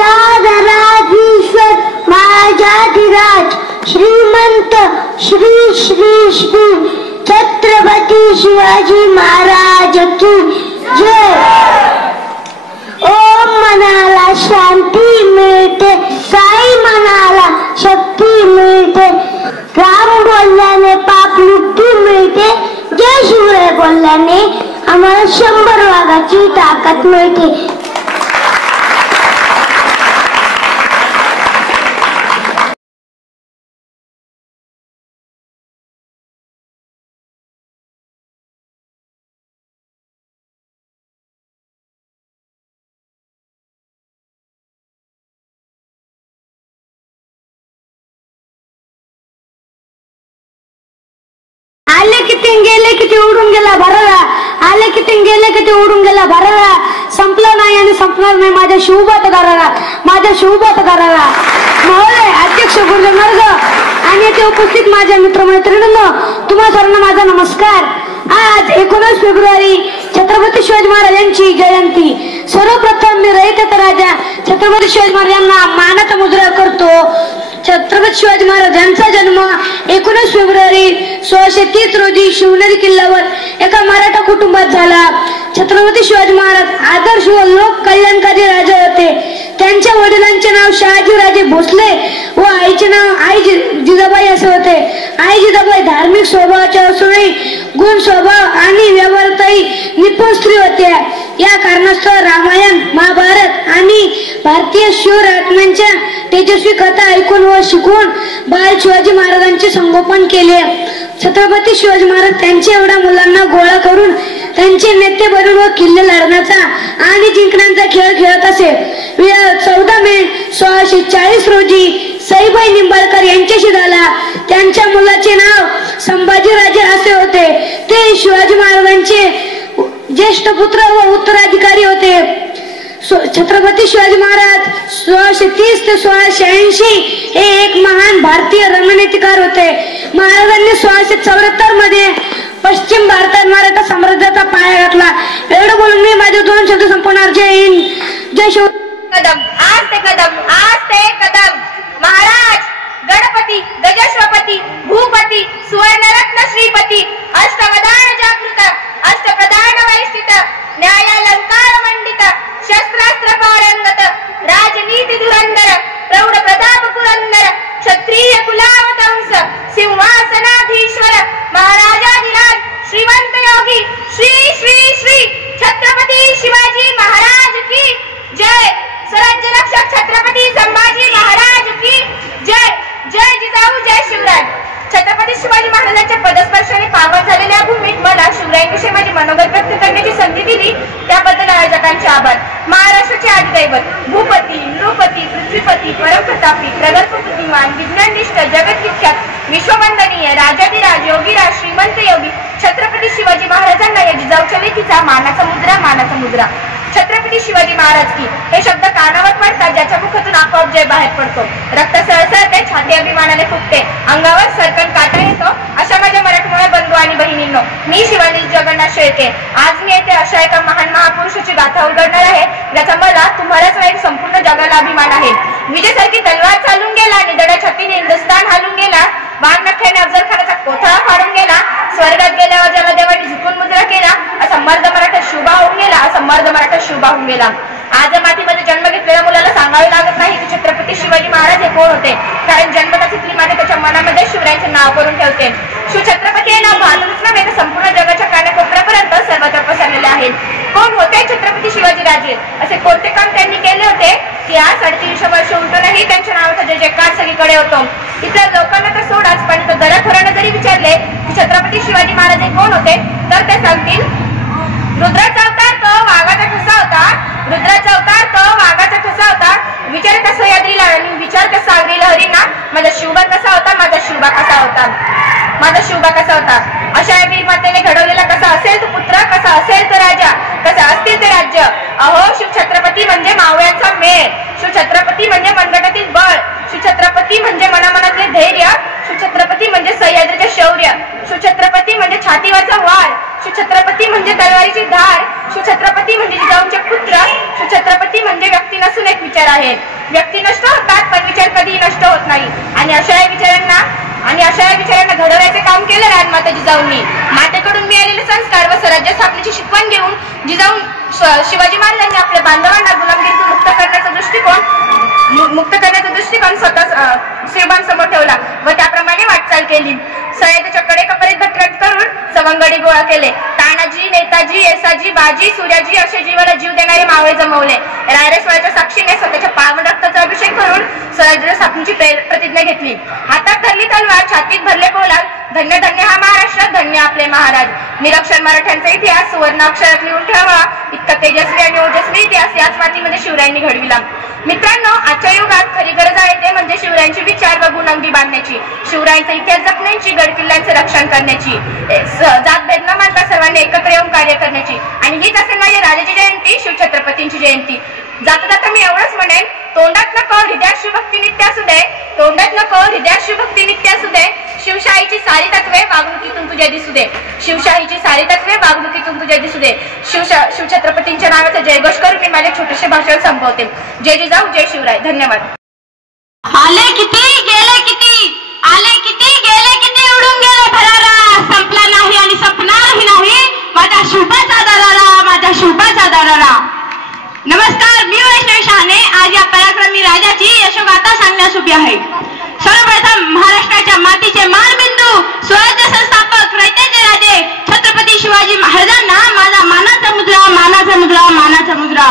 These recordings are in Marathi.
राजराजेश्वर महाजाधिराज श्रीमंत श्री श्री श्री छत्रपती शिवाजी महाराज की जय। ओम मनाला शांती मिळते, साई मनाला शक्ती मिळते, राम बोलल्याने पाप मुक्ती मिळते, जय शिवराय बोलल्याने आम्हाला 100 वाघाची ताकद मिळते। आले किती गेले किती उडून गेला भरारा, आले किती गेले किती उडून गेला भरारा, संपला नाही आणि संपणार नाही माझ्या शिवबात गाराला, माझ्या शिवबात गाराला। महोदय, अध्यक्ष, गुरुजनवर्ग आणि येथे उपस्थित माझ्या मित्रमैत्रिणींनो, तुम्हा सर्वांना माझा नमस्कार। आज 19 फेब्रुवारी छत्रपती शिवाजी महाराजांची जयंती। सर्वप्रथम मी रयतेचा राजा छत्रपती शिवाजी महाराज यांना मानाचा मुजरा करतो। छत्रपती शिवाजी महाराज यांचा जन्म 19 फेब्रुवारी 1630 रोजी शिवनेरी किल्ल्यावर एका मराठा कुटुंबात झाला। छत्रपती शिवाजी महाराज आदर्श व लोक कल्याणकारी राजा होते। त्यांच्या वडिलांचे नाव शहाजीराजे भोसले व आईचे नाव आई जिजाबाई असे होते। आई जिजाबाई धार्मिक स्वभावाच्या असूनही गुण स्वभाव आणि व्यवहारातही निपुण स्त्री होत्या। या कारणास्तव रामायण, महाभारत आणि भारतीय शिवरायांच्या तेजस्वी कथा ऐकून व शिकून बाल शिवाजी महाराजांचे संगोपन केले। छत्रपती शिवाजी महाराज त्यांच्या एवढ्या मुलांना गोळा करून त्यांचे नेते बनून व किल्ले लढण्याचा आणि जिंकण्याचा खेळ खेळत असे। 14 मे 1640 रोजी सईबाई निंबाळकर यांच्याशी झाला। त्यांच्या मुलाचे नाव संभाजीराजे असे होते। ते शिवाजी महाराजांचे ज्येष्ठ पुत्र व उत्तराधिकारी होते। छत्रपती शिवाजी महाराज 1630 ते 1680 हे एक महान भारतीय रणनीतिकार होते। महाराजांनी 1674 मध्ये पश्चिम भारतात मराठा साम्राज्याचा पाया घातला। एवढं बोलून मी माझे 2 शब्द संपवणार। जय हिंद, जय शिव। कदम आस्ते कदम आस्ते कदम। महाराज गणपती गजश्वपती भूपती सुवर्णरत्न श्रीपती अष्टवदान जागृत अष्टप्रधान वैष्ठित न्यायालंकार मंडित शस्त्रास्त्र पारंगत राजनीती धुरंधर प्रौढ प्रताप पुरंदर क्षत्रिय कुलावतंस सिंहासनाधीश्वर महाराजाधिराज श्रीमंत योगी श्री श्री श्री छत्रपती शिवाजी महाराज की जय। स्वराज्य रक्षक छत्रपती संभाजी महाराज की जय। जय जिजाऊ, जय शिवराय। छत्रपती शिवाजी महाराजांच्या पदस्पर्शाने पावन झालेल्या भूमीत मला शिवरायांविषयी माझी मनोगत व्यक्त करण्याची संधी दिली त्याबद्दल आयोजकांचे आभार। महाराष्ट्राचे आदिदैवत भूपती नृपती पृथ्वीपती परमप्रतापी प्रगल्भ बुद्धिमान विज्ञाननिष्ठ जगद्विख्यात विश्ववंदनीय राजाधिराज योगीराज श्रीमंत योगी छत्रपती शिवाजी महाराजांना या जिजाऊच्या लेखीचा मानाचा मुद्रा। छत्रपती शिवाजी महाराज की हे शब्द कानावर पडतात ज्याच्या मुखातून आपोआप जय बाहेर पडतो। रक्त सळसळते, छाती अभिमानाने फुगते, अंगावर सरकन काटा येतो। अशा माझ्या मराठमोळ्या बंधू आणि बहिणींनो, मी शिवानी जगन्नाथ शेळके आज मी येथे अशा एका महान महापुरुषाची गाथा उलगडणार आहे ज्याचा मला तुम्हालाच नाही संपूर्ण जगाला अभिमान आहे। विजयासारखी तलवार चालून गेला, निधड्या छातीने हिंदुस्थान हालून गेला, बाण नख्याने अफजल खानाचा कोथळा फाडून गेला, स्वर्गात गेल्यावर ज्याला देवाने झुकून मुद्रा केला असा मर्द मराठा शिवबा होऊन गेला, असा मर्द मराठा शिवबा होऊन गेला। आज मातीमध्ये जन्म घेतलेल्या मुलाला सांगावे लागत नाही की छत्रपती शिवाजी महाराज हे कोण होते, कारण जन्मताच इथली माता त्याच्या मनामध्ये शिवरायांचे नाव करून ठेवते। शिवछत्रपती हे नाव भारतातच नव्हे तर संपूर्ण जगाच्या कानाकोपऱ्यापर्यंत सर्वत्र पसरलेले आहे। कोण होते छत्रपती शिवाजीराजे, असे कोणते काम त्यांनी केले होते की आज 350 वर्ष उलटूनही त्यांच्या नावाचा जय जयकार सगळीकडे होतो। इथल्या लोकांना तर सोडाच, पण तो दराखोरांना जरी विचारले की छत्रपती शिवाजी महाराज हे कोण होते तर ते सांगतील रुद्राचा अवतार तो वाघाचा ठसा होता, रुद्राचा अवतार तो वाघाचा ठसा होता। विचार त्या सह्याद्रीला आणि विचार त्या सागरी लहरींना माझा शिवबा कसा होता, माझा शिवबा कसा होता, माझा शिवबा कसा होता। अशा वीर मातेने घडवलेला कसा असेल तो पुत्र, कसा असेल तो राजा, कसा असतील ते राज्य। अहो शिवछत्रपती म्हणजे मावळ्यांचा मेळ, शिवछत्रपती म्हणजे मनगटातील बळ, शिवछत्रपती म्हणजे मनामनातले धैर्य, शिवछत्रपती म्हणजे सह्याद्रीचे शौर्य, शिवछत्रपती म्हणजे छातीवरचा वाळ, शिवछत्रपती शिवछत्रपती म्हणजे तलवारीची धार, शिवछत्रपती म्हणजे जिजाऊंचे पुत्र, शिवछत्रपती म्हणजे व्यक्ती नसून एक विचार आहे. व्यक्ती नष्ट होतात पण विचार कधीही नष्ट होत नाही. आणि अशा या विचारांना घडवण्याचे काम केले राजमाता जिजाऊंनी. मातेकडून मिळालेले संस्कार व स्वराज्य स्थापनेची शिकवण घेऊन जिजाऊ शिवाजी महाराजांनी आपल्या बांधवांना गुलामगिरीतून मुक्त करण्याचा दृष्टिकोन स्वतः श्रीबांसमोर ठेवला व त्याप्रमाणे वाटचाल केली. सयाजीच्या कडेकपरीत भटकंती करून सवंगडी गोळा केले. तानाजी, नेताजी, येसाजी, बाजी, सूर्याजी असे जीवाला जीव देणारे मावळे जमवले. रायरेश्वराच्या साक्षीने स्वतःच्या पावन रक्ताचा अभिषेक करून स्वराज्य स्थापनेची प्रतिज्ञा घेतली. हातात धरली तलवार, छातीत भरले पोलाद, धन्य धन्य हा महाराष्ट्र, धन्य आपले महाराज. निरक्षर मराठ्यांचा इतिहास सुवर्ण अक्षरात लिहून ठेवा. इतका तेजस्वी आणि ओजस्वी इतिहास याच मातीमध्ये शिवरायांनी घडविला. मित्रांनो, आजच्या युगात खरी गरज आहे ते म्हणजे शिवरायांचे विचार व गुण अंगी बांधण्याची, शिवरायांचा इतिहास जपण्याची, गडकिल्ल्यांचे रक्षण करण्याची, जातभेद न मानता सर्वांनी एकत्र येऊन कार्य करण्याची. आणि हीच असेल माझी राजाची जयंती, शिवछत्रपतींची जयंती. जाता जाता मी एवढंच म्हणेन, तोंडात नको हृदयात शिवभक्ती नित्य असू दे, तोंडात नको हृदयात शिवभक्ती नित्य असू दे. शिवशाहीची सारी तत्वे वागणुकीतून तुझ्या दिसू दे, शिवशाहीची सारी तत्वे वागणुकीतून तुझ्या दिसू दे. शिवछत्रपतींच्या नावाचा जयघोष करून मी माझे छोटेसे भाषण संपवते. जय जिजाऊ, जय शिवराय. धन्यवाद. आले किती गेले किती, आले किती गेले किती, उडून गेले भरारा, संपला नाही आणि संपणारही नाही माझा शिवबाचा दरारा, माझा शिवबाचा दरारा. नमस्कार, मी वैष्णवी शहाणे आज या पराक्रमी राजाची यशोगाथा सांगण्यास उभी आहे. सर्वप्रथम महाराष्ट्राच्या मातीचे मानबिंदू, स्वराज्य संस्थापक, रयतेचे राजे छत्रपती शिवाजी महाराजांना माझा मानाचा मुद्रा, मानाचा मुद्रा, मानाचा मुद्रा.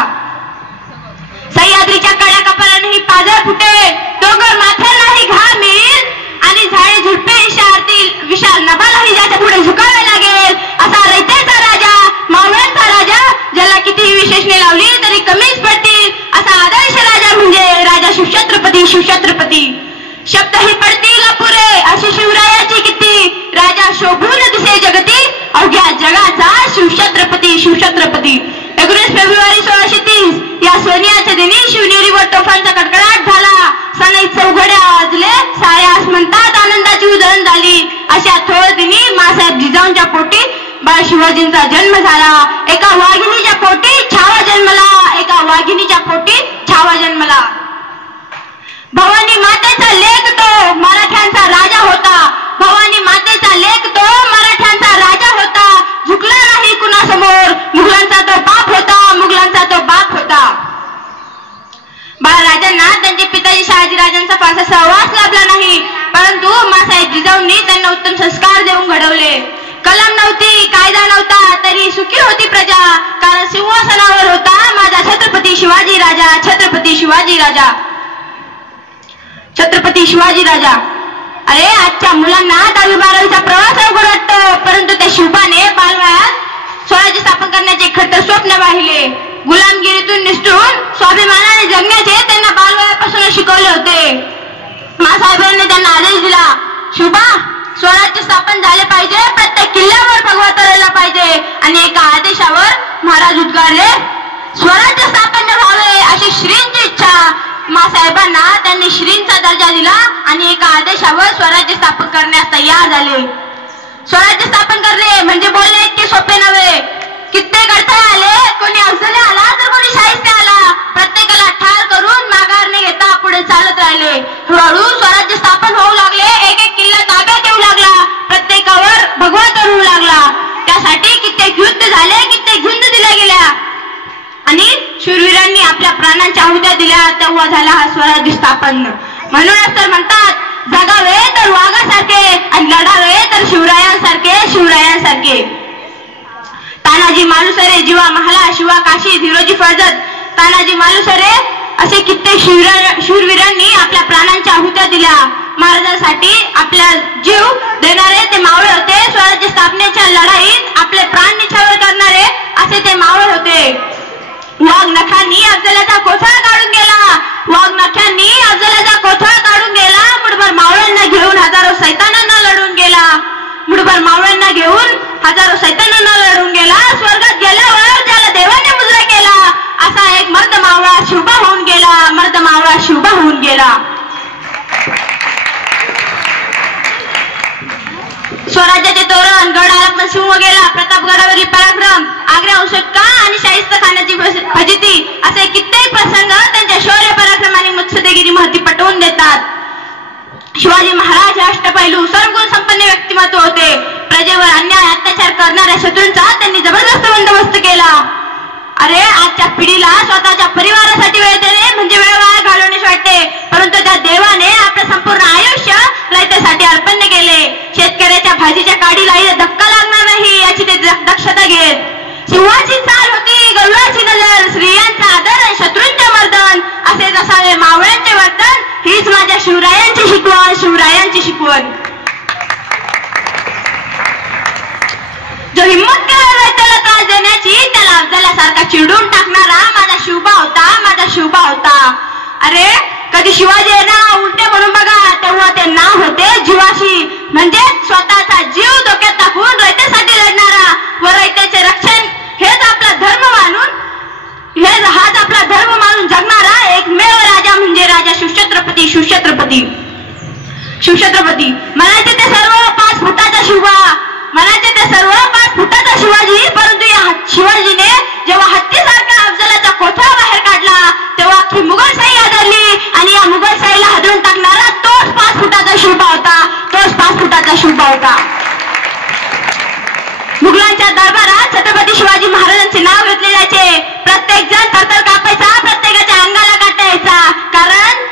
सह्याद्रीच्या कडा कपाळानेही पाझर फुटे, डोंगर माथ्यालाही घाम येईल आणि झाडे झुडपे शारतील, विशाल नभालाही ज्याच्या पुढे झुकावे लागेल असा रयतेचा राजा, मावळ्यांचा राजा, ज्याला कितीही विशेषणे लावली तरी कमीच पडतील असा आदर्श राजा म्हणजे राजा शिवछत्रपती. शिवछत्रपती शब्दही पडतील अपुरे अशी शिवरायाची किती, राजा शोभून दिसे जगती, अवघ्या जगाचा शिवछत्रपती. शिवछत्रपती 19 फेब्रुवारी 1630 या सोनियाच्या दिनी शिवनेरीवर तोफांचा कडकडाट झाला. सनई चौघड्या वाजले, साऱ्या आसमंतात आनंदाची उधळण झाली. अशा थोर दिनी मासाहेब जिजाऊंच्या पोटी बाळ शिवाजींचा जन्म झाला. एका वाघिणीच्या पोटी छावा जन्मला, एका वाघिणीच्या पोटी छावा जन्मला. भवानी मातेचा लेक तो मराठ्यांचा राजा होता, भवानी मातेचा लेक तो मराठ्यांचा राजा होता. झुकला नाही कुणासमोर, मुघलांचा तो बाप होता, मुघलांचा तो बाप होता. बाळराजांना त्यांचे पिताजी शहाजीराजांचा फारसा सहवास लाभला नाही, परंतु मासाहेब जिजाऊंनी त्यांना उत्तम संस्कार देऊन घडवले. कलम नव्हती, कायदा नव्हता, तरी सुखी होती प्रजा, कारण सिंहासनावर होता माझा छत्रपती शिवाजी राजा. छत्रपती शिवाजी राजा, छत्रपती शिवाजी राजा. अरे आजच्या मुलांना 10वी 12वीचा प्रवास अवघड वाटतो, परंतु त्या शिवबाने बालवयात स्वराज्य स्थापन करण्याचे खतर स्वप्न पाहिले. गुलामगिरीतून निष्ठून स्वाभिमानाने जगण्याचे त्यांना बालवयापासून शिकवले होते. मासाहेबांनी त्यांना आदेश दिला, शिवबा स्वराज्य स्थापन झाले पाहिजे, प्रत्येक किल्ल्यावर भगवा तळला पाहिजे. आणि एका आदेशावर महाराज उद्गारले, स्वराज्य स्थापन व्हावे अशी श्रींची इच्छा. मासाहेबांना त्यांनी श्रींचा दर्जा दिला आणि एका आदेशावर स्वराज्य स्थापन करण्यास तयार झाले. स्वराज्य स्थापन करणे म्हणजे बोलणे इतके सोपे नव्हे. कित्येक अडथळे आले, कोणी अडचणी आला तर कोणी शाहिस्ते आला, प्रत्येकाला ठार करून माघार न घेता पुढे चालत राहिले. हळूहळू स्वराज्य स्थापन होऊ लागले, एक एक किल्ला ताब्यात येऊ लागला, प्रत्येकावर भगवा चढू लागला. त्यासाठी कित्येक युद्ध झाले, कित्येक झुंज दिल्या गेल्या आणि शूरवीरांनी आपल्या प्राणांच्या आहुत्या दिल्या, तेव्हा झाला हा स्वराज्य स्थापन. म्हणूनच तर म्हणतात, जगावे तर वाघासारखे आणि लढावे तर शिवरायांसारखे. शिवरायांसारखे तानाजी मालुसरे, जीवा महाला, शिवा काशी, धीरोजी फळजत, तानाजी मालुसरे असे कित्येक शूरवीरांनी आपल्या प्राणांच्या आहुत्या दिल्या. महाराजांसाठी आपला जीव देणारे ते मावळे होते. स्वराज्य स्थापनेच्या लढाईत आपले प्राण निछावर करणारे असे ते मावळे होते. वाघ नखांनी अफजलाचा कोथळा काढून गेला, वाघ नखांनी अफजलाचा कोथळा काढून गेला. मुठभर मावळ्यांना घेऊन हजारो सैतानांना लढून गेला, मुठभर मावळ्यांना घेऊन हजारो सैतानांना लढून गेला. स्वर्गात गेल्यावर ज्याला देवाने मुजरा केला, असा एक मर्द मावळा शिवबा होऊन गेला, मर्द मावळा शिवबा होऊन गेला. स्वराज्याचे तोरण गड आला पण शिव गेला, प्रतापगडावरील आग्रा औषध आणि शाहिस्त खानाची फजिती असे कित्येक प्रसंग त्यांच्या शौर्य पराक्रमाने मुत्सद्देगिरी महती पटवून देतात. शिवाजी महाराज हे अष्टपैलू सर्वगुण संपन्न व्यक्तिमत्व होते. प्रजेवर अन्याय अत्याचार करणाऱ्या शत्रूंचा त्यांनी जबरदस्त बंदोबस्त केला. अरे आजच्या पिढीला स्वतःच्या परिवारासाठी वेळ देणे म्हणजे वेळ वाया घालवण्यास वाटते, परंतु त्या देवाने आपलं संपूर्ण आयुष्य रयतेसाठी अर्पण केले. शेतकऱ्याच्या भाजीच्या काडीलाही धक्का लागणार नाही याची ते दक्षता घेत. सिंहाची चाल होती गरुडाची नजर, स्त्रियांचा आदर आणि शत्रूंचे मर्दन असेच असावे मावळ्यांचे वर्तन. हीच माझ्या शिवरायांची शिकवण, शिवरायांची शिकवण. जो हिम्मत करायला त्याला त्रास देण्याची, त्याला अफजलासारखा चिडून टाकणारा माझा शिवबा होता, माझा शिवबा होता. अरे कधी शिवाजी ना उलटे म्हणून बघा, तेव्हा ते नाव होते जीवाशी, म्हणजे स्वतःचा जीव धोक्यात टाकून रयतेसाठी लढणारा व रयतेचे रक्षण हेच आपला धर्म मानून हाच आपला धर्म मानून जगणारा एकमेव राजा म्हणजे राजा शिवछत्रपती. शिवछत्रपती शिवछत्रपती म्हणायचे ते सर्व 5 फुटाचा शिवबा, म्हणायचे ते सर्व 5 फुटाचा शिवाजी. परंतु या शिवाजीने जेव्हा हत्तीसारखा अफजलाचा कोठा बाहेर काढला तेव्हा अख्खी मुघलशाही हादरली आणि या मुघलशाहीला हादरून टाकणारा तोच 5 फुटाचा शिवबा होता, तोच 5 फुटाचा शिवबा होता. मुघलांच्या दरबारात छत्रपती शिवाजी महाराजांचे नाव घेतले जायचे. प्रत्येक जण थरथर कापायचा, प्रत्येकाच्या अंगाला काटा यायचा, कारण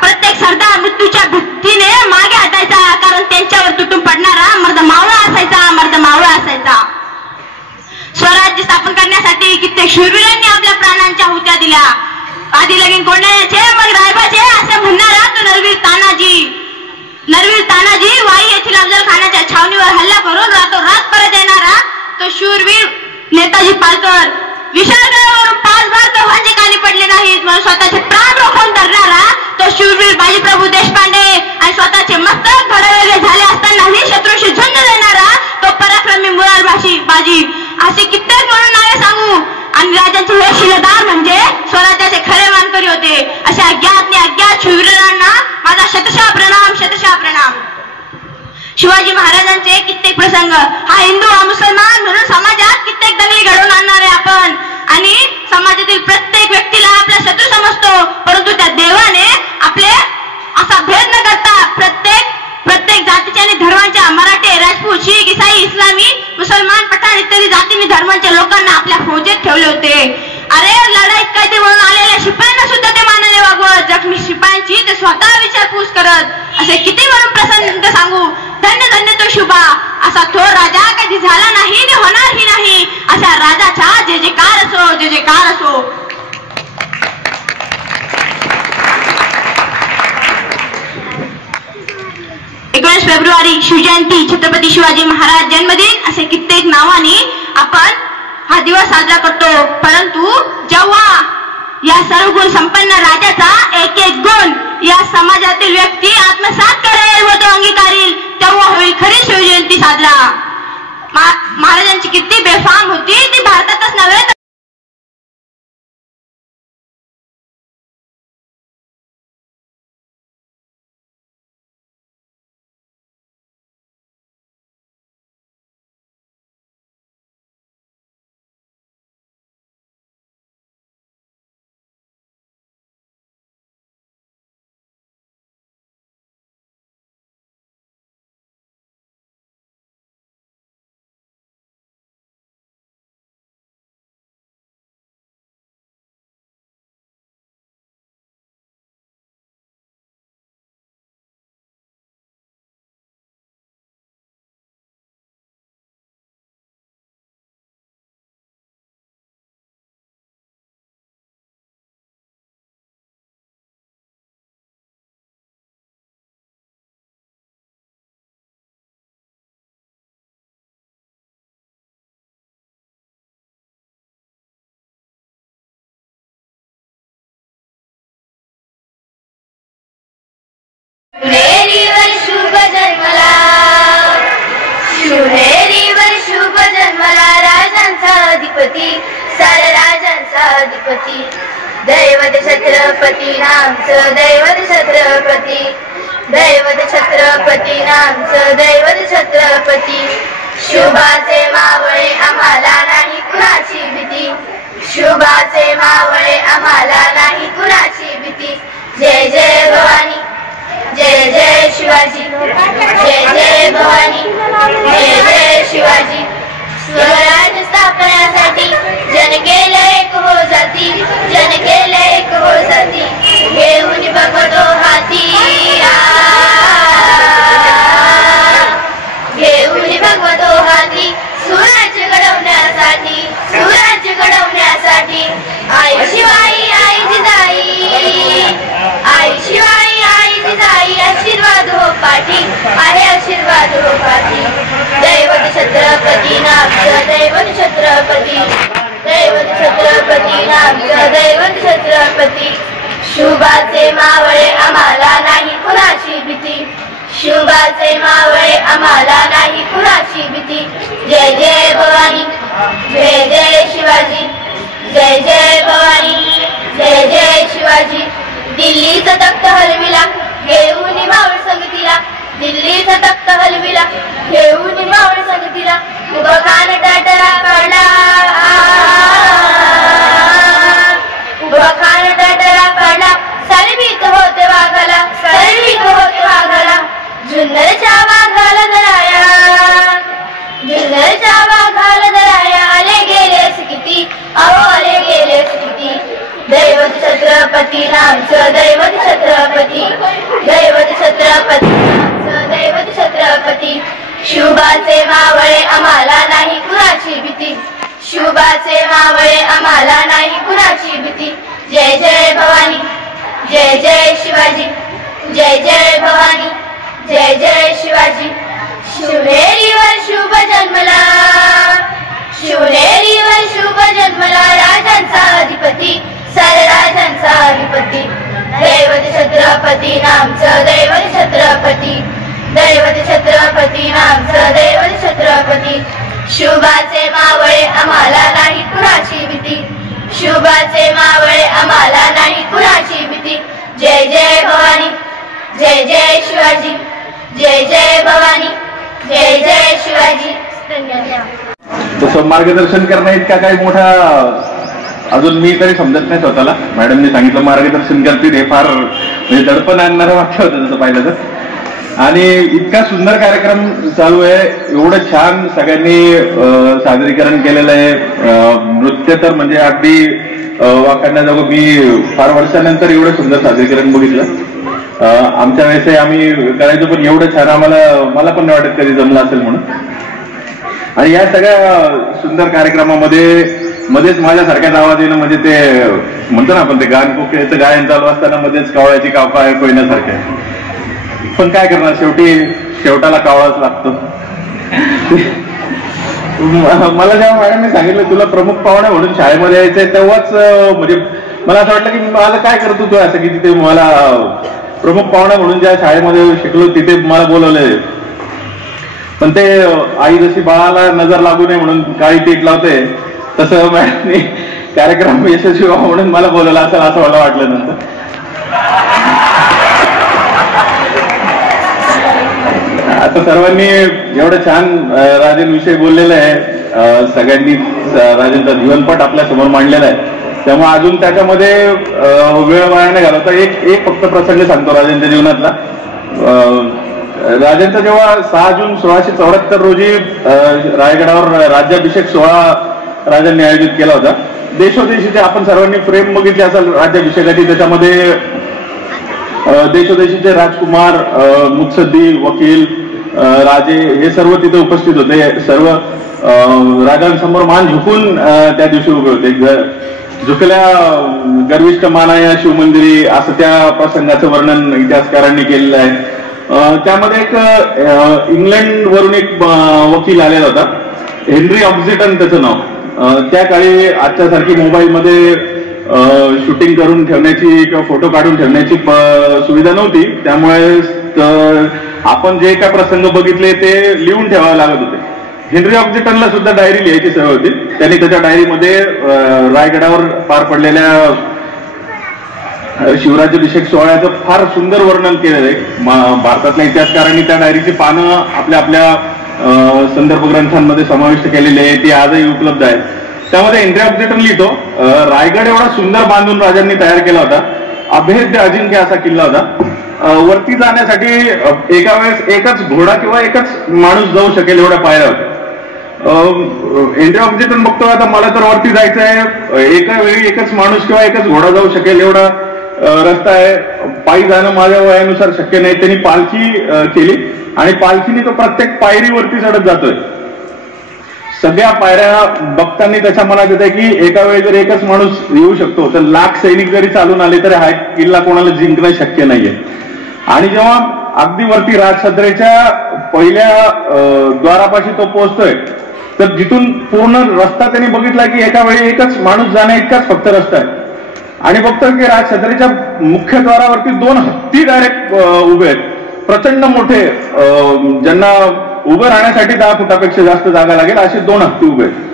प्रत्येक सरदार मृत्यूच्या भीतीने मागे हटायचा, कारण त्यांच्यावर तुटून पडणारा मर्द मावळा असायचा, मर्द मावळा असायचा. स्वराज्य स्थापन करण्यासाठी कित्येक शूरवीरांनी आपल्या प्राणांच्या हुत्या दिल्या. आधी लगीन कोंडाण्याचे मग रायबाचे असे म्हणणारा तो नरवीर तानाजी. नरवीर तानाजी वाई येथील अफजल खानाच्या छावणीवर हल्ला करून रातोरात परत येणारा तो शूरवीर नेताजी पालकर. विशाल गडावरून 5 बार तोफांचे कानी पडले नाहीत म्हणून स्वतःचे प्राण रोखून धरणारा तो शूरवीर बाजीप्रभू देशपांडे आणि स्वतःचे मस्तक घडवेगळे झाले असतानाही शत्रूशी झुंज देणारा तो पराक्रमी मुरारबाजी बाजी. असे कित्येक म्हणून नावे सांगू आणि राजांचे हे शिलेदार म्हणजे स्वराज्याचे खरे मानकरी होते. अशा अज्ञात शूरवीरांना माझा शतशः प्रणाम, शतशः प्रणाम. शिवाजी महाराजांचे कित्येक प्रसंग, हा हिंदू हा मुसलमान म्हणून समाजात कित्येक दंगली घडवून आणणारे आपण आणि समाजातील प्रत्येक व्यक्तीला आपला शत्रू समजतो, परंतु त्या देवाने आपले असा भेद न करता प्रत्येक जातीच्या आणि धर्मांच्या मराठे, राजपूत, शीख, इसाई, इस्लामी, मुसलमान, पठाण इत्यादी जातीने धर्मांच्या लोकांना आपल्या फौजेत ठेवले होते. अरे लढाईत काहीतरी म्हणून आलेल्या शिपायांना सुद्धा ते मानाने वागवत, जखमी शिपायांची ते स्वतः विचारपूस करत. असे किती म्हणून प्रसंग सांगू. धन्य धन्य तो शिवबा, असा थोर राजा कधी झाला नाही आणि होणारही नाही. अशा राजाचा जे जयकार असो, जे जयकार असो. 19 फेब्रुवारी शिवजयंती, छत्रपती शिवाजी महाराज जन्मदिन असे कित्येक नावाने आपण हा दिवस साजरा करतो. परंतु जेव्हा या सर्व गुण संपन्न राजाचा एक एक गुण या समाजातील व्यक्ती आत्मसात करेल व तो अंगीकारेल तेव्हा होईल खरी शिवजयंती साजरा. महाराजांची कीर्ती बेफाम होती, ती भारतातच नव्हे शिवनेरीवर शुभ जन्मला, शिवनेरीवर शुभ जन्मला राजांचा अधिपती, साऱ्या राजांचा अधिपती. दैवत छत्रपती नामचं, दैवत छत्रपती, दैवत छत्रपती नामचं, दैवत छत्रपती. शुभाचे मावळे आम्हाला नाही कुणा तुपाती दैवत छत्रपती नामचं दैवत छत्रपती दैवत छत्रपती नामचं दैवत छत्रपती शुभाचे मावळे आम्हाला नाही कुणाची भीती शुभाचे मावळे आम्हाला नाही कुणाची भीती जय जय भवानी जय जय शिवाजी जय जय भवानी जय जय शिवाजी दिल्लीचा तख्त हलविला घेऊन मावळ संगतीला दिल्लीचा तख्त हलविला घेऊन मावळ संगतीला उभा खान टाटरा पडला उभा खान टाटरा पडला सरवीत होते वाघाला सरवीत होते वाघाला जुन्नरच्या वाघाला दराया जुन्नरच्या वाघाला दराया आले गेलेस किती अहो आले गेलेस किती दैवत छत्रपती नामचं दैवत छत्रपती दैवत छत्रपती नामचं दैवत छत्रपती शुभाचे मावळे आम्हाला नाही कुणाची भीती शुभाचे मावळे आम्हाला नाही कुणाची भीती जय जय भवानी जय जय शिवाजी जय जय भवानी जय जय शिवाजी शिवनेरीवर शुभ जन्मला शिवनेरीवर शुभ जन्मला राजांचा अधिपती सारे राजांचा अधिपती दैवत छत्रपती नामचं दैवत छत्रपती दैवत छत्रपती नामचं दैवत छत्रपती शुभाचे मावळे आम्हाला नाही कुणाची भीती शुभाचे मावळे आम्हाला नाही कुणाची भीती जय जय भवानी जय जय शिवाजी जय जय भवानी जय जय शिवाजी धन्यवाद। तसं मार्गदर्शन करणं इतका काही मोठा अजून मी तरी समजत नाही स्वतःला. मॅडमने सांगितलं मार्गदर्शन करतील हे फार म्हणजे दडपण आणणारं वाक्य होतं तसं पाहिलं तर. आणि इतका सुंदर कार्यक्रम चालू आहे, एवढं छान सगळ्यांनी सादरीकरण केलेलं आहे. नृत्य तर म्हणजे अगदी वाखाणण्याजोगं. मी फार वर्षानंतर एवढं सुंदर सादरीकरण बघितलं. आमच्या वेळेस आम्ही करायचो पण एवढं छान मला पण नाही वाटत कधी जमलं असेल म्हणून. आणि या सगळ्या सुंदर कार्यक्रमामध्ये मध्येच माझ्यासारख्याच आवाज येणं म्हणजे ते म्हणतो ना आपण ते गान कोकिळेचं गायन चालू असताना मध्येच कावळ्याची कापा कोयण्यासारख्या. पण काय करणार, शेवटाला कावळाच लागतो. मला जेव्हा मॅडमने सांगितलं तुला प्रमुख पाहुणे म्हणून शाळेमध्ये यायचंय तेव्हाच म्हणजे मला असं वाटलं की मला काय करतो तू असं की तिथे मला प्रमुख पाहुणा म्हणून ज्या शाळेमध्ये शिकलो तिथे मला बोलवलंय. पण ते आई जशी बाळाला नजर लागू नये म्हणून काळी टीक लावते तसं मॅडमने कार्यक्रम यशस्वी व्हावा म्हणून मला बोलवलं असेल असं मला वाटलं नंतर. आता सर्वांनी एवढं छान राजांविषयी बोललेलं आहे, सगळ्यांनी राजांचा जीवनपट आपल्या समोर मांडलेला आहे. त्यामुळे अजून त्याच्यामध्ये वेळ वाया नाही घालवता एक फक्त प्रसंग सांगतो राजांच्या जीवनातला. राजांचा जेव्हा 6 जून 1674 रोजी रायगडावर राज्याभिषेक सोहळा राजांनी आयोजित केला होता. देशोदेशीचे आपण सर्वांनी फ्रेम बघितली असेल राज्याभिषेकाची. त्याच्यामध्ये देशोदेशीचे राजकुमार, मुत्सद्दी, वकील, राजे हे सर्व तिथे उपस्थित होते. सर्व राजांसमोर मान झुकून त्या दिवशी उभे होते. झुकल्या गर्विष्ठ मानाया शिवमंदिरी असं त्या प्रसंगाचं वर्णन इतिहासकारांनी केलेलं आहे. त्यामध्ये एक इंग्लंड वरून एक वकील आलेला होता, हेनरी ऑक्झिटन त्याचं नाव. त्या काळी आजच्या सारखी मोबाईलमध्ये शूटिंग करून ठेवण्याची किंवा फोटो काढून ठेवण्याची सुविधा नव्हती. त्यामुळे आपण जे काय प्रसंग बघितले ते लिहून ठेवावे लागत होते. हेनरी ऑक्झिटनला सुद्धा डायरी लिहायची सवय होती. त्यांनी त्याच्या डायरीमध्ये रायगडावर पार पडलेल्या शिवराज्याभिषेक सोहळ्याचं फार सुंदर वर्णन केलेलं आहे. भारतातल्या इतिहासकारांनी त्या डायरीची पानं आपल्या आपल्या संदर्भ ग्रंथांमध्ये समाविष्ट केलेली आहे. ती आजही उपलब्ध आहे. त्यामध्ये हेनरी ऑक्झिटन लिहितो, रायगड एवढा सुंदर बांधून राजांनी तयार केला होता, अभेद्य अजिंक्य असा किल्ला होता. वरती जाण्यासाठी एका वेळेस एकच घोडा किंवा एकच माणूस जाऊ शकेल एवढ्या पायऱ्या होत्या. हेनरी ऑक्झिटन बघतो आता मला तर वरती जायचं आहे, एका वेळी एकच माणूस किंवा एकच घोडा जाऊ शकेल एवढा रस्ता आहे, पायी जाणं माझ्या वयानुसार शक्य नाही. त्यांनी पालखी केली आणि पालखीने तो प्रत्येक पायरीवरती चढत जातोय. सगळ्या पायऱ्या बघताना त्याच्या मनात येत आहे की एका वेळी जर एकच माणूस येऊ शकतो तर लाख सैनिक जरी चालून आले तरी हा किल्ला कोणाला जिंकणं शक्य नाहीये. आणि जेव्हा अगदी वरती राजसदरेच्या पहिल्या द्वारापाशी तो पोहोचतोय, तर जिथून पूर्ण रस्ता त्यांनी बघितला की एका वेळी एकच माणूस जाण्या इतकाच फक्त रस्ता आहे. आणि बघतो की राजसदरेच्या मुख्य द्वारावरती 2 हत्ती डायरेक्ट उभे आहेत, प्रचंड मोठे, ज्यांना उभं राहण्यासाठी 10 फुटापेक्षा जास्त जागा लागेल असे 2 हत्ती उभे आहेत.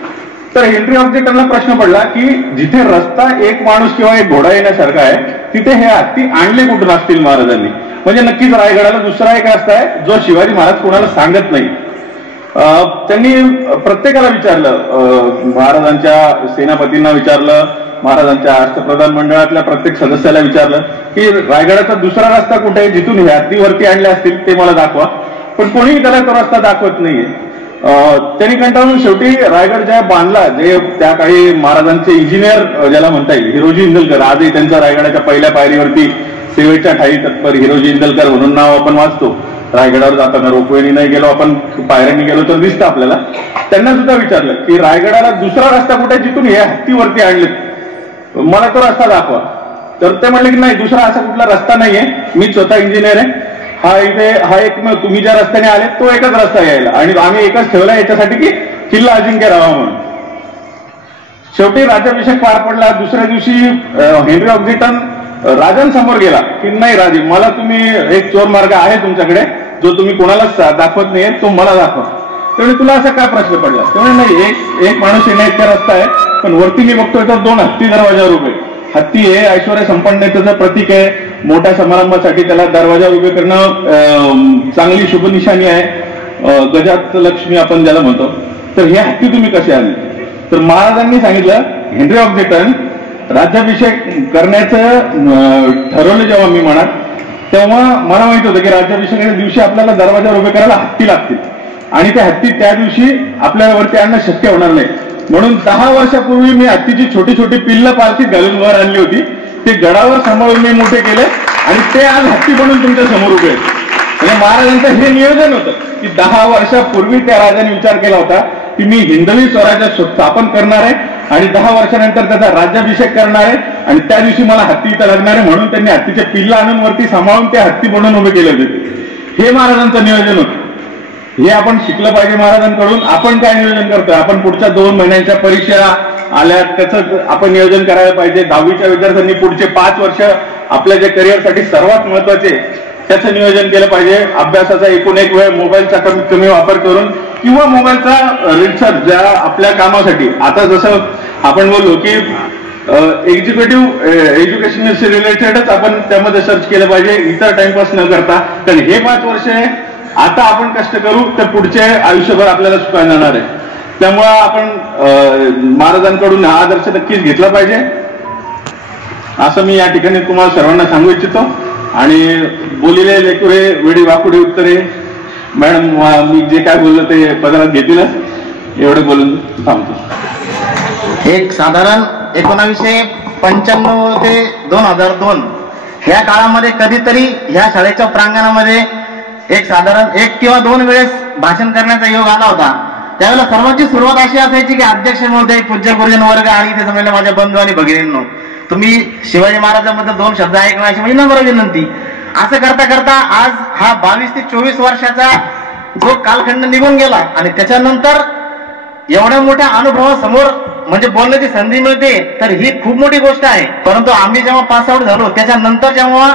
तर हेनरी ऑब्जेक्टरला प्रश्न पडला की जिथे रस्ता एक माणूस किंवा एक घोडा येण्यासारखा आहे तिथे हे हत्ती आणले कुठून असतील महाराजांनी. म्हणजे नक्कीच रायगडाला दुसरा एक रस्ता आहे जो शिवाजी महाराज कोणाला सांगत नाही. त्यांनी प्रत्येकाला विचारलं, महाराजांच्या सेनापतींना विचारलं, महाराजांच्या अष्टप्रधान मंडळातल्या प्रत्येक सदस्याला विचारलं की रायगडाचा दुसरा रस्ता कुठे आहे जिथून हे हत्ती वरती आणले असतील ते मला दाखवा. पण कोणीही त्याला तो रस्ता दाखवत नाहीये. त्यांनी कंटाळून शेवटी रायगड ज्या बांधला, जे त्या काळी महाराजांचे इंजिनियर ज्याला म्हणता येईल, हिरोजी इंदलकर, आजही त्यांचा रायगडाच्या पहिल्या पायरीवरती सेवेच्या ठाई तत्पर हिरोजी इंदलकर म्हणून नाव आपण वाचतो. रायगडावर जाताना रोपवेनी नाही गेलो आपण, पायऱ्यांनी गेलो तर दिसतं आपल्याला. त्यांना सुद्धा विचारलं की रायगडाला दुसरा रस्ता कुठे जिथून हे हत्ती वरती आणले, मला तो रस्ता दाखवा. तर ते म्हणले की नाही, दुसरा असा कुठला रस्ता नाहीये, मी स्वतः इंजिनियर आहे, हा एक तुम्ही ज्या रस्त्याने आले तो एकच रस्ता यायला, आणि आम्ही एकच ठेवला याच्यासाठी की किल्ला अजिंक्य राहावा म्हणून. शेवटी राज्याभिषेक पार पडला. दुसऱ्या दिवशी हेनरी ऑब्जेक्टन राजांसमोर गेला की नाही राजे, मला तुम्ही एक चोर मार्ग आहे तुमच्याकडे जो तुम्ही कोणालाच दाखवत नाहीये, तो मला दाखवा. तेव्हा तुला असा काय प्रश्न पडला? तेव्हा नाही, एक माणूस येण्याइतका रस्ता आहे, पण वरती मी बघतोय तर 2 हत्ती दरवाजावर उभे. हत्ती हे ऐश्वर्य संपन्नतेचं प्रतीक आहे. मोठ्या समारंभासाठी त्याला दरवाजावर उभे करणं चांगली शुभ निशाणी आहे, गजात लक्ष्मी आपण ज्याला म्हणतो. तर हे हत्ती तुम्ही कसे आणले? तर महाराजांनी सांगितलं, हेनरी ऑब्जेक्टन, राज्याभिषेक करण्याचं ठरवलं जेव्हा मी म्हणत, तेव्हा मला माहित होतं की राज्याभिषेकाच्या दिवशी आपल्याला दरवाजावर उभे करायला हत्ती लागतील, आणि त्या हत्ती त्या दिवशी आपल्यावरती आणणं शक्य होणार नाही. म्हणून 10 वर्षापूर्वी मी हत्तीची छोटी छोटी पिल्ल पालखीत घालून वर आणली होती. ते गडावर सांभाळून मी मोठे केले आणि ते आज हत्ती बनून तुमच्या समोर उभे आहेत. म्हणजे महाराजांचं हे नियोजन होतं की 10 वर्षापूर्वी त्या राजाने विचार केला होता की मी हिंदवी स्वराज्य स्थापन करणार आहे आणि 10 वर्षानंतर त्याचा राज्याभिषेक करणार आहे, आणि त्या दिवशी मला हत्ती इथं लागणार आहे. म्हणून त्यांनी हत्तीचे पिल्ल आणून वरती सांभाळून ते हत्ती बनवून उभे केले होते. हे महाराजांचं नियोजन होतं. हे आपण शिकलं पाहिजे महाराजांकडून. आपण काय नियोजन करतोय? आपण पुढच्या 2 महिन्यांच्या परीक्षा आल्या त्याचं आपण नियोजन करायला पाहिजे. 10वीच्या विद्यार्थ्यांनी पुढचे 5 वर्ष आपल्या जे करिअरसाठी सर्वात महत्वाचे त्याचं नियोजन केलं पाहिजे. अभ्यासाचा एकूण एक वेळ मोबाईलचा कमीत कमी वापर करून किंवा मोबाईलचा रिसर्च ज्या आपल्या कामासाठी, आता जसं आपण बोललो की एक्झिक्युटिव्ह एज्युकेशनशी रिलेटेडच आपण त्यामध्ये सर्च केलं पाहिजे, इतर टाइमपास न करता. कारण हे 5 वर्ष आता आपण कष्ट करू तर पुढचे आयुष्यभर आपल्याला सुखायला जाणार आहे. त्यामुळं आपण महाराजांकडून हा आदर्श नक्कीच घेतला पाहिजे असं मी या ठिकाणी तुम्हाला सर्वांना सांगू इच्छितो. आणि बोलिले लेकुरे वेडी वाकुडे उत्तरे, मॅडम मी जे काय बोललो ते पदरात घेतीलच. एवढे बोलून थांबतो. एक साधारण 1995 ते 2002 या काळामध्ये कधीतरी ह्या शाळेच्या प्रांगणामध्ये एक साधारण 1 किंवा 2 वेळेस भाषण करण्याचा योग आला होता. त्यावेळेला सर्वांची सुरुवात अशी असायची की अध्यक्ष महोदय, पूज्य गुरुजन वर्ग आणि ते जमलेल्या माझ्या बंधू आणि भगिनींनो, तुम्ही शिवाजी महाराजांबद्दल 2 शब्द ऐकण्याची म्हणजे नम्र विनंती. असं करता करता आज हा 22 ते 24 वर्षाचा जो कालखंड निघून गेला आणि त्याच्यानंतर एवढ्या मोठ्या अनुभवासमोर म्हणजे बोलण्याची संधी मिळते, तर ही खूप मोठी गोष्ट आहे. परंतु आम्ही जेव्हा पास आउट झालो त्याच्यानंतर जेव्हा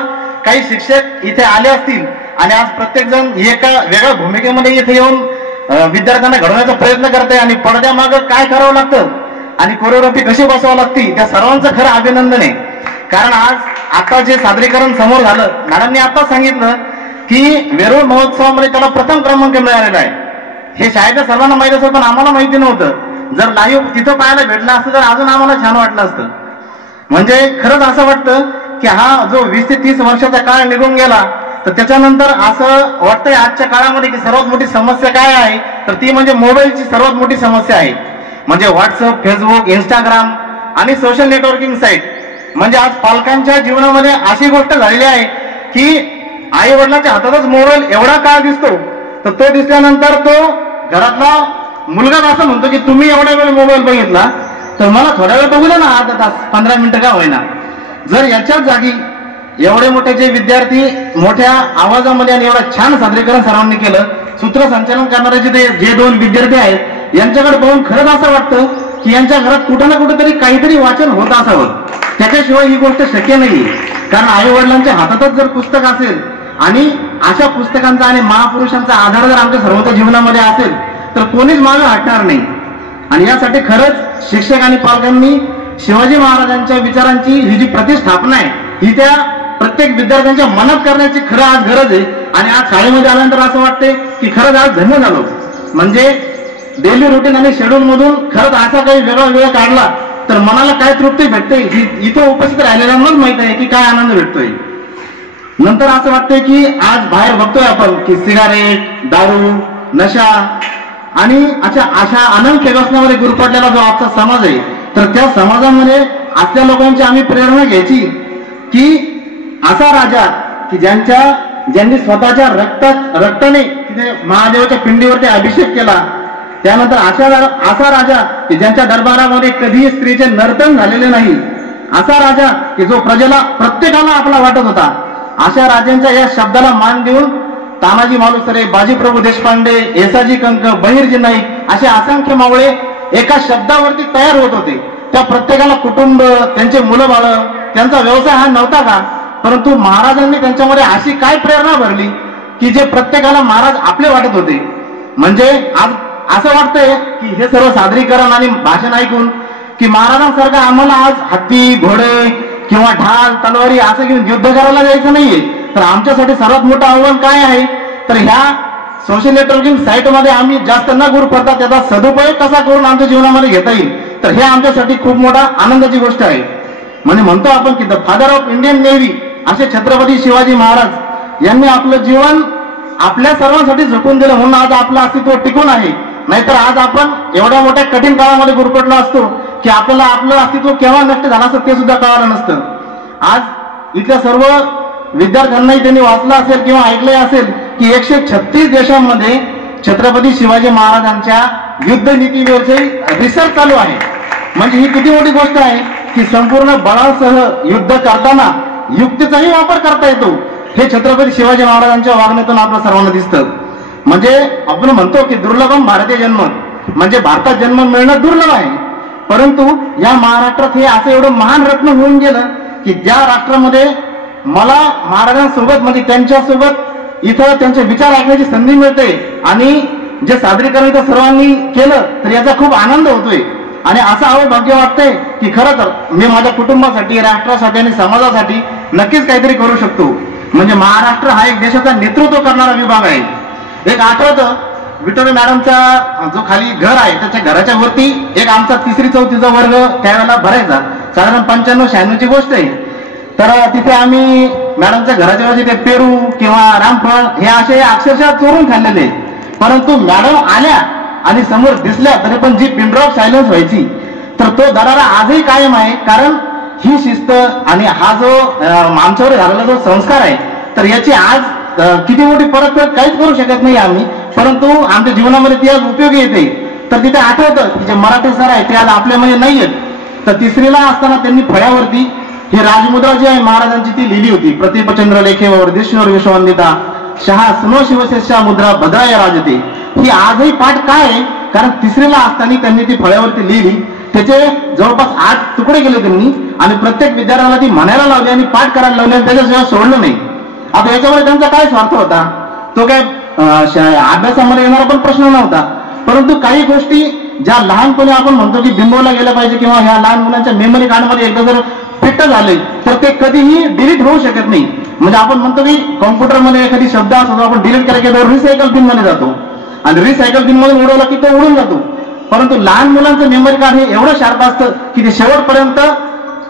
काही शिक्षक इथे आले असतील आणि आज प्रत्येक जण एका वेगळ्या भूमिकेमध्ये इथे येऊन विद्यार्थ्यांना घडवण्याचा प्रयत्न करते आणि पडद्यामागं काय करावं लागतं आणि कोरिओग्राफी कशी बसवावं लागते, त्या सर्वांचं खरं अभिनंदन आहे. कारण आज आता जे सादरीकरण समोर झालं, मॅडमनी आता सांगितलं की वेरूळ महोत्सवामध्ये त्याला प्रथम क्रमांक मिळालेला आहे. हे शाळेच्या सर्वांना माहिती असतं पण आम्हाला माहिती नव्हतं. जर लाईव्ह तिथं पाहायला भेटलं असतं तर अजून आम्हाला छान वाटलं असतं. म्हणजे खरंच असं वाटतं की हा जो 20 ते 30 वर्षाचा काळ निघून गेला, तर त्याच्यानंतर असं वाटतंय आजच्या काळामध्ये की सर्वात मोठी समस्या काय आहे, तर ती म्हणजे मोबाईलची सर्वात मोठी समस्या आहे. म्हणजे व्हॉट्सअप, फेसबुक, इंस्टाग्राम आणि सोशल नेटवर्किंग साईट. म्हणजे आज पालकांच्या जीवनामध्ये अशी गोष्ट झालेली आहे की आई वडिलांच्या हातातच मोबाईल एवढा काळ दिसतो, तर तो दिसल्यानंतर तो घरातला मुलगा असं म्हणतो की तुम्ही एवढा वेळ मोबाईल बघितला तर मला थोड्या वेळ बघू द्या ना, अर्धा तास 15 मिनिटं का होईना. जर याच्याच जागी एवढे मोठे जे विद्यार्थी मोठ्या आवाजामध्ये आणि एवढं छान सादरीकरण सर्वांनी केलं. सूत्रसंचालन करणारे जे दोन विद्यार्थी आहेत यांच्याकडे पाहून खरंच असं वाटतं की यांच्या घरात कुठं ना कुठेतरी काहीतरी वाचन होत असावं. त्याच्याशिवाय ही गोष्ट शक्य नाही. कारण आई वडिलांच्या हातातच जर पुस्तक असेल आणि अशा पुस्तकांचा आणि महापुरुषांचा आधार जर आमच्या सर्वच्या जीवनामध्ये असेल तर कोणीच मागे हटणार नाही. आणि यासाठी खरंच शिक्षक आणि पालकांनी शिवाजी महाराजांच्या विचारांची ही जी प्रतिष्ठापना आहे ही त्या प्रत्येक विद्यार्थ्यांच्या मनात करण्याची खरं आज गरज आहे. आणि आज शाळेमध्ये आल्यानंतर असं वाटते की खरंच आज धन्य झालो. म्हणजे डेली रुटीन आणि शेड्यूल मधून खरंच असा काही वेगळा वेळ काढला तर मनाला काय तृप्ती भेटते ही इथं उपस्थित राहिलेल्यांनाच माहित आहे की काय आनंद भेटतोय. नंतर असं वाटतंय की आज बाहेर बघतोय आपण की सिगारेट, दारू, नशा आणि अशा अनंत व्यसनामध्ये गुरफटलेला जो आजचा समाज आहे तर त्या समाजामध्ये असल्या लोकांची आम्ही प्रेरणा घ्यायची की असा राजा की ज्यांनी स्वतःच्या रक्ताने तिथे महादेवाच्या पिंडीवरती अभिषेक केला. त्यानंतर असा राजा की ज्यांच्या दरबारामध्ये कधीही स्त्रीचे नर्तन झालेले नाही. असा राजा की जो प्रत्येकाला आपला वाटत होता. अशा राजांच्या या शब्दाला मान देऊन तानाजी मालुसरे, बाजीप्रभू देशपांडे, येसाजी कंक, बहिर्जी नाईक असे असंख्य मावळे एका शब्दावरती तयार होत होते. त्या प्रत्येकाला कुटुंब, त्यांचे मुलं बाळ, त्यांचा व्यवसाय हा नव्हता का, परंतु महाराजांनी त्यांच्यामध्ये अशी काय प्रेरणा भरली की जे प्रत्येकाला महाराज आपले वाटत होते. म्हणजे आज असं वाटतंय की हे सर्व सादरीकरण आणि भाषण ऐकून की महाराजांसारखं आम्हाला आज हत्ती, घोडे किंवा ढाल, तलवारी असं घेऊन युद्ध करायला जायचं नाहीये. तर आमच्यासाठी सर्वात मोठं आव्हान काय आहे तर ह्या सोशल नेटवर्किंग साईटमध्ये आम्ही जास्त न गुरफटता त्याचा सदुपयोग कसा करून आमच्या जीवनामध्ये घेता येईल तर हे आमच्यासाठी खूप मोठा आनंदाची गोष्ट आहे. म्हणजे म्हणतो आपण की the father of Indian navy असे छत्रपती शिवाजी महाराज यांनी आपलं जीवन आपल्या सर्वांसाठी झुकून दिलं म्हणून आज आपलं अस्तित्व टिकून आहे. नाहीतर आज आपण एवढ्या मोठ्या कठीण काळामध्ये गुरफटलो असतो की आपल्याला आपलं अस्तित्व केव्हा नष्ट झालं असतं ते सुद्धा कळालं नसतं. आज इथल्या सर्व विद्यार्थ्यांनाही त्यांनी वाचलं असेल किंवा ऐकलंय असेल की 136 देशांमध्ये छत्रपती शिवाजी महाराजांच्या युद्ध नीतीविषयी रिसर्च चालू आहे. म्हणजे ही किती मोठी गोष्ट आहे की संपूर्ण बळासह युद्ध करताना युक्तीचाही वापर करता येतो हे छत्रपती शिवाजी महाराजांच्या वागण्यातून आपल्या सर्वांना दिसतं. म्हणजे आपण म्हणतो की दुर्लभम भारतीय जन्म म्हणजे भारतात जन्म मिळणं दुर्लभ आहे. परंतु या महाराष्ट्रात हे असं एवढं महान रत्न होऊन गेलं की ज्या राष्ट्रामध्ये मला महाराजांसोबत म्हणजे त्यांच्यासोबत इथं त्यांचे विचार ऐकण्याची संधी मिळते आणि जे सादरीकरण इथं सर्वांनी केलं तर याचा खूप आनंद होतोय. आणि असं आवड भाग्य वाटतंय की खरं तर मी माझ्या कुटुंबासाठी, राष्ट्रासाठी आणि समाजासाठी नक्कीच काहीतरी करू शकतो. म्हणजे महाराष्ट्र हा एक देशाचा नेतृत्व करणारा विभाग आहे. एक आठवतं विठोबा मॅडमचा जो खाली घर आहे त्याच्या घराच्या वरती एक आमचा 3री-4थीचा वर्ग त्यावेळेला भरायचा. साधारण 95-96ची गोष्ट आहे. तर तिथे आम्ही मॅडमच्या घराच्या वरती ते पेरू किंवा रामफळ हे असे अक्षरशः चोरून खाल्लेले. परंतु मॅडम आल्या आणि समोर दिसल्या तरी पण जी पिनड्रॉप सायलेन्स व्हायची तर तो दरारा आजही कायम आहे. कारण ही शिस्त आणि हा जो आमच्यावर झालेला जो संस्कार आहे तर याची आज किती मोठी परतफेड काहीच करू शकत नाही आम्ही, परंतु आमच्या जीवनामध्ये ती आज उपयोगी येते. तर तिथे आठवतं की जे मराठी सर आहे ते आज आपल्यामध्ये नाही आहेत. तर 3रीला असताना त्यांनी फळ्यावरती ही राजमुद्रा जी आहे महाराजांची ती लिहिली होती. प्रतिपचंद्र लेखेवर देशवर विश्ववंदिता शहा सुनो शिवशेषा मुद्रा भद्राय राजते. ही आजही पाठ काय आहे कारण 3रीला असताना त्यांनी ती फळ्यावरती लिहिली. त्याचे जवळपास 8 तुकडे केले त्यांनी आणि प्रत्येक विद्यार्थ्याला ती म्हणायला लावली आणि पाठ करायला लावली आणि त्याच्याशिवाय सोडलं नाही. आता याच्यामध्ये त्यांचा काय स्वार्थ होता तो काय अभ्यासामध्ये येणारा पण प्रश्न नव्हता. परंतु काही गोष्टी ज्या लहानपणी आपण म्हणतो की बिंबवल्या गेल्या पाहिजे किंवा ह्या लहान मुलांच्या मेमरी कार्डमध्ये एकदा जर फिट झाले तर ते कधीही डिलीट होऊ शकत नाही. म्हणजे आपण म्हणतो की कॉम्प्युटरमध्ये एखादी शब्द असतो आपण डिलीट करायला गेल्यावर रिसायकल बिन मध्ये जातो आणि रिसायकल बिन मध्ये उडवला की तो उडून जातो. परंतु लहान मुलांचं मेमरी कार्ड हे एवढं शार्प असतं की ते शेवटपर्यंत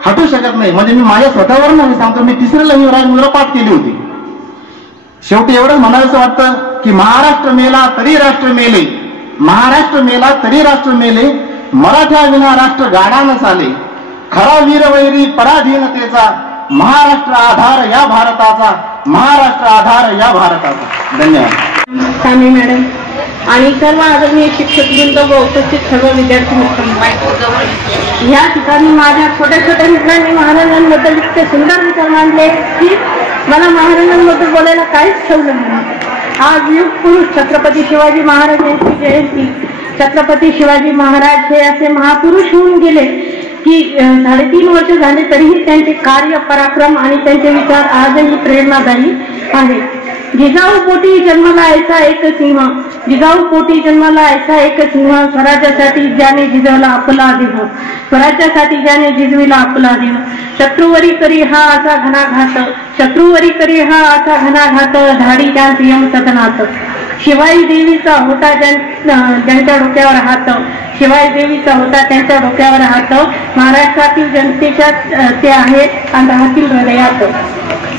हटू शकत नाही. म्हणजे मी माझ्या स्वतःवर नाही सांगतो, मी 3रीला ही राजमुद्रा पाठ केली होती. शेवटी एवढं म्हणायचं वाटतं की महाराष्ट्र मेला तरी राष्ट्र मेले, महाराष्ट्र मेला तरी राष्ट्र मेले, मराठ्या विना राष्ट्र गाडा न चाले, खरा वीरवैरी पराधीनतेचा, महाराष्ट्र आधार या भारताचा, महाराष्ट्र आधार या भारताचा. धन्यवाद. कांबळे मॅडम. आणि सर्व आदरणीय शिक्षकवृंद व उपस्थित सर्व विद्यार्थी मित्र, या ठिकाणी माझ्या छोट्या छोट्या मित्रांनी महाराजांबद्दल इतके सुंदर विचार मांडले की मला महाराजांबद्दल बोलायला काहीच ठेवलं नाही. आज युग पुरुष छत्रपती शिवाजी महाराज यांची जयंती. छत्रपती शिवाजी महाराज हे असे महापुरुष होऊन गेले की 3.5 वर्ष झाले तरीही त्यांचे कार्य, पराक्रम आणि त्यांचे विचार आजही प्रेरणादायी आहे. जिजाऊ पोटी जन्माला ऐसा एक सिंह, जिजाऊ पोटी जन्माला ऐसा एक सिंह, स्वराज्यासाठी ज्याने झिजवला आपला देह, स्वराज्यासाठी ज्याने झिजविला आपला देह, शत्रुवरी करी हा असा घणाघात, शत्रुवरी करी हा असा घणाघात, धाडी त्या सिंह सदनात. शिवाई देवीचा होता ज्यांच्या डोक्यावर हात, शिवाई देवीचा होता त्यांच्या डोक्यावर हात, महाराष्ट्रातील जनतेच्या ते आहेत आणि राहतील हृदयात.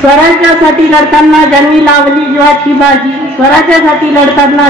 स्वराज्यासाठी लढताना ज्यांनी लावली जीवाची बाजी, स्वराज्यासाठी लढताना